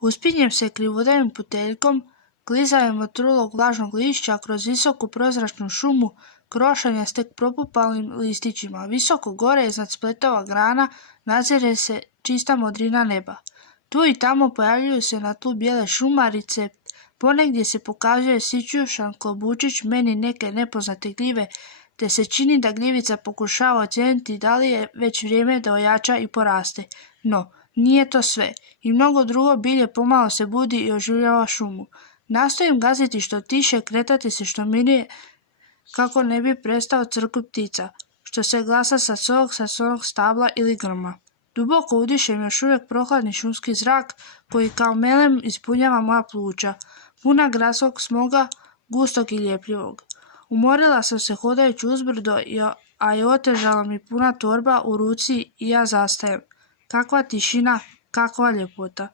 Uspinjem se krivudavim puteljkom, klizavim od trulog vlažnog lišća kroz visoku prozračnu šumu, krošanja s tek propupalim listićima. Visoko gore, iznad spletova grana, nadzire se čista modrina neba. Tu i tamo pojavljuju se na tlu bijele šumarice, ponegdje se pokazuje sićušan klobučić meni neke nepoznate gljive, te se čini da gljivica pokušava ocijeniti da li je već vrijeme da ojača i poraste. No, nije to sve. I mnogo drugo bilje pomalo se budi i oživljava šumu. Nastojim gaziti što tiše, kretati se što mirnije, kako ne bi prestao crkut ptica, što se glasa sa onog stabla ili grma. Duboko udišem još uvijek prohladni šumski zrak, koji kao melem ispunjava moja pluća, puna gradskog smoga, gustog i ljepljivog. Umorila sam se hodajući uzbrdo, a i otežala mi puna torba u ruci i ja zastajem. Kakva tišina, kakva ljepota.